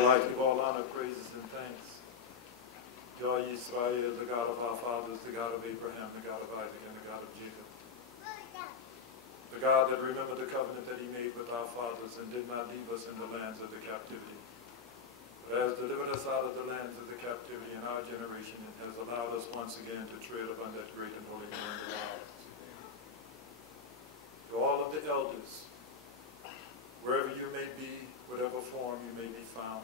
Almighty, give all honor, praises, and thanks to all Israel, the God of our fathers, the God of Abraham, the God of Isaac, and the God of Jacob. The God that remembered the covenant that he made with our fathers and did not leave us in the lands of the captivity, but has delivered us out of the lands of the captivity in our generation and has allowed us once again to tread upon that great and holy land of ours. To all of the elders, wherever you may be, whatever form you may be found,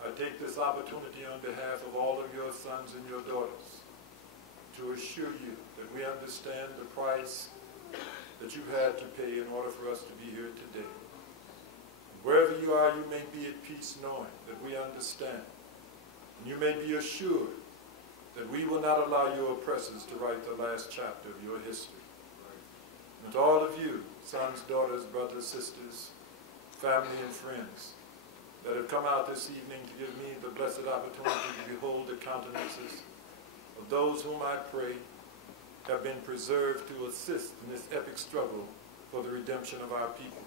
I take this opportunity on behalf of all of your sons and your daughters to assure you that we understand the price that you had to pay in order for us to be here today. And wherever you are, you may be at peace knowing that we understand. And you may be assured that we will not allow your oppressors to write the last chapter of your history. And to all of you, sons, daughters, brothers, sisters, family, and friends that have come out this evening to give me the blessed opportunity to behold the countenances of those whom I pray have been preserved to assist in this epic struggle for the redemption of our people.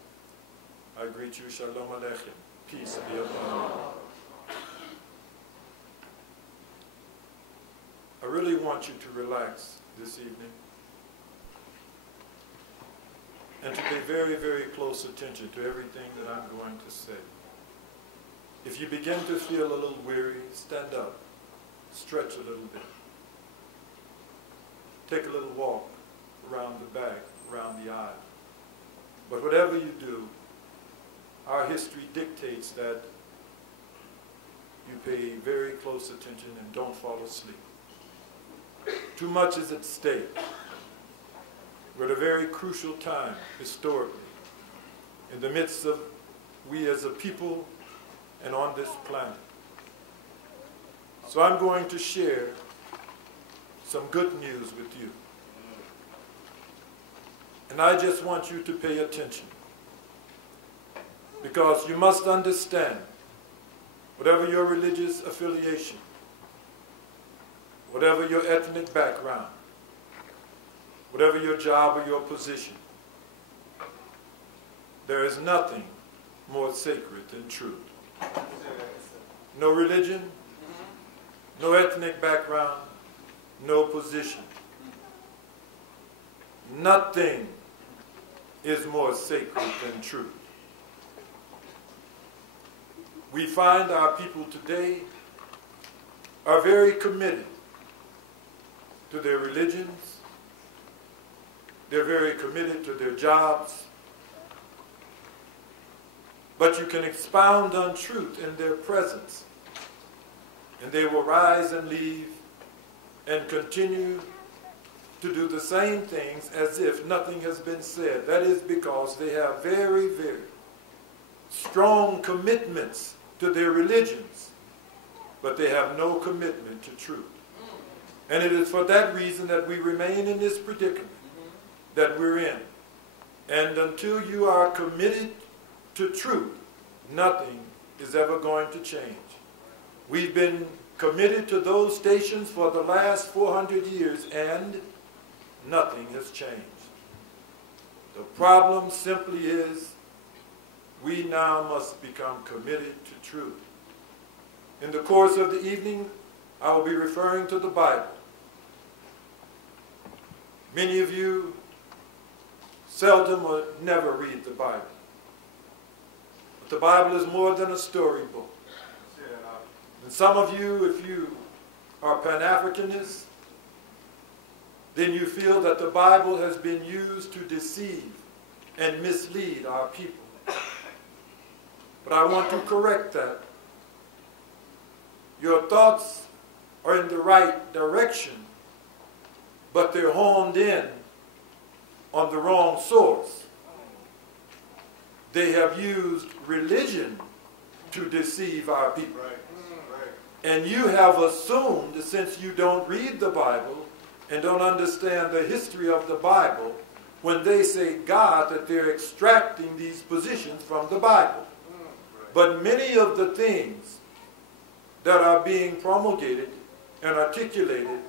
I greet you, Shalom Aleichem, peace be upon you. I really want you to relax this evening and to pay very, very close attention to everything that I'm going to say. If you begin to feel a little weary, stand up, stretch a little bit. Take a little walk around the back, around the aisle. But whatever you do, our history dictates that you pay very close attention and don't fall asleep. Too much is at stake. We're at a very crucial time, historically, in the midst of we as a people and on this planet. So I'm going to share some good news with you. And I just want you to pay attention, because you must understand, whatever your religious affiliation, whatever your ethnic background, whatever your job or your position, there is nothing more sacred than truth. No religion, no ethnic background, no position. Nothing is more sacred than truth. We find our people today are very committed to their religions. They're very committed to their jobs. But you can expound on truth in their presence, and they will rise and leave and continue to do the same things as if nothing has been said. That is because they have very, very strong commitments to their religions, but they have no commitment to truth. And it is for that reason that we remain in this predicament that we're in. And until you are committed to truth, nothing is ever going to change. We've been committed to those stations for the last 400 years, and nothing has changed. The problem simply is we now must become committed to truth. In the course of the evening, I will be referring to the Bible. Many of you seldom or never read the Bible. But the Bible is more than a storybook. And some of you, if you are Pan-Africanists, then you feel that the Bible has been used to deceive and mislead our people. But I want to correct that. Your thoughts are in the right direction, but they're honed in on the wrong source. They have used religion to deceive our people. And you have assumed, since you don't read the Bible and don't understand the history of the Bible, when they say God, that they're extracting these positions from the Bible. But many of the things that are being promulgated and articulated,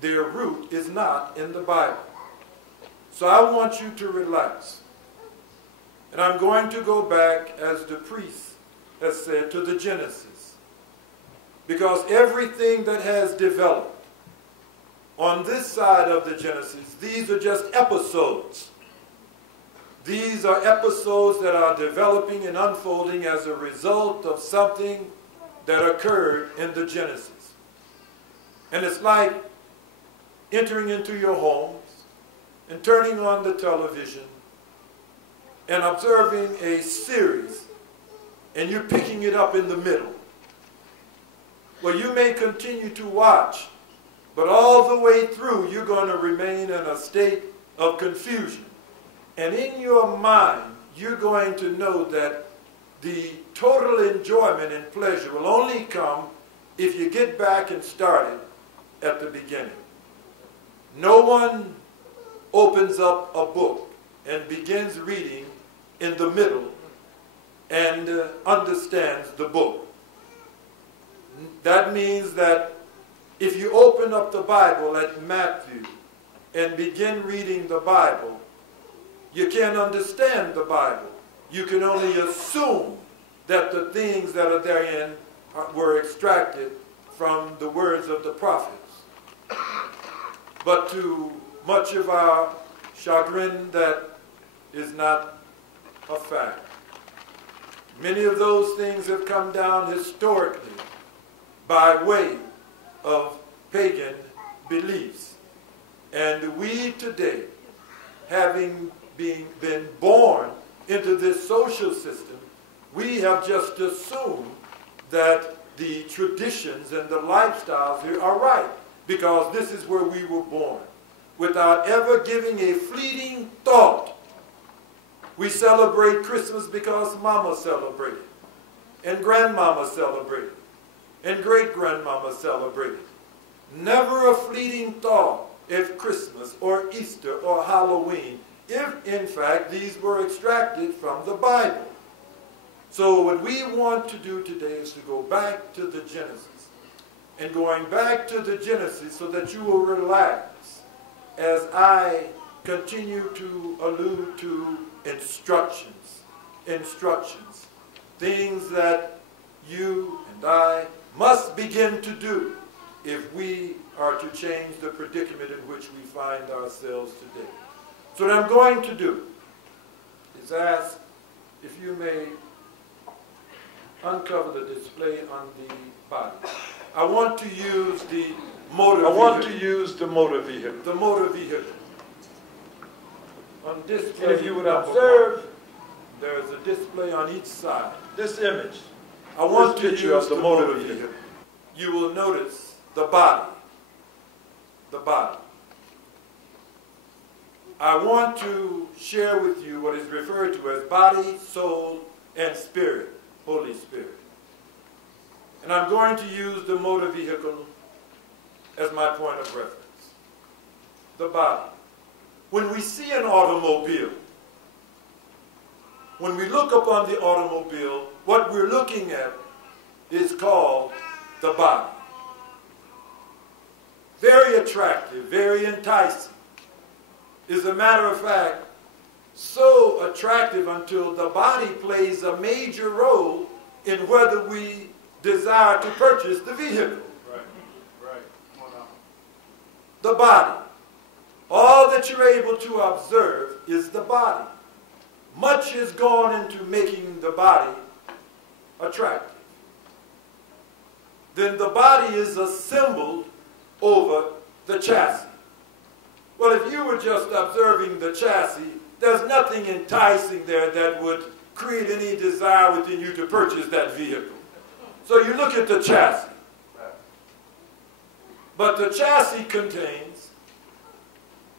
their root is not in the Bible. So I want you to relax. And I'm going to go back, as the priests let's say, to the Genesis. Because everything that has developed on this side of the Genesis, these are just episodes. These are episodes that are developing and unfolding as a result of something that occurred in the Genesis. And it's like entering into your homes and turning on the television and observing a series, and you're picking it up in the middle. Well, you may continue to watch, but all the way through, you're going to remain in a state of confusion. And in your mind, you're going to know that the total enjoyment and pleasure will only come if you get back and start it at the beginning. No one opens up a book and begins reading in the middle and understands the book. That means that if you open up the Bible at Matthew and begin reading the Bible, you can't understand the Bible. You can only assume that the things that are therein were extracted from the words of the prophets. But to much of our chagrin, that is not a fact. Many of those things have come down historically by way of pagan beliefs. And we today, having been born into this social system, we have just assumed that the traditions and the lifestyles here are right, because this is where we were born, without ever giving a fleeting thought. We celebrate Christmas because Mama celebrated, and Grandmama celebrated, and Great-Grandmama celebrated. Never a fleeting thought if Christmas or Easter or Halloween, if in fact these were extracted from the Bible. So what we want to do today is to go back to the Genesis. And going back to the Genesis so that you will relax as I continue to allude to instructions, things that you and I must begin to do if we are to change the predicament in which we find ourselves today. So what I'm going to do is ask if you may uncover the display on the body. I want to use the motor vehicle. The motor vehicle. On display, and if you would observe, there is a display on each side. This image. I want to use the motor vehicle. You will notice the body. The body. I want to share with you what is referred to as body, soul, and spirit, Holy Spirit. And I'm going to use the motor vehicle as my point of reference. The body. When we see an automobile, when we look upon the automobile, what we're looking at is called the body. Very attractive, very enticing. As a matter of fact, so attractive until the body plays a major role in whether we desire to purchase the vehicle. Right. The body. All that you're able to observe is the body. Much has gone into making the body attractive. Then the body is assembled over the chassis. Well, if you were just observing the chassis, there's nothing enticing there that would create any desire within you to purchase that vehicle. So you look at the chassis. But the chassis contains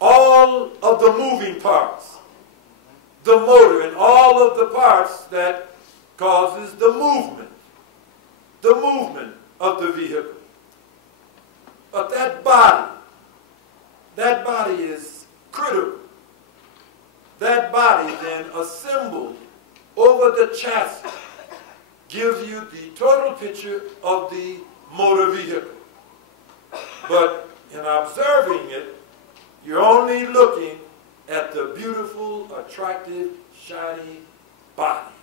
all of the moving parts, the motor, and all of the parts that causes the movement of the vehicle. But that body is critical. That body then assembled over the chassis gives you the total picture of the motor vehicle. But in observing it, you're only looking at the beautiful, attractive, shiny body.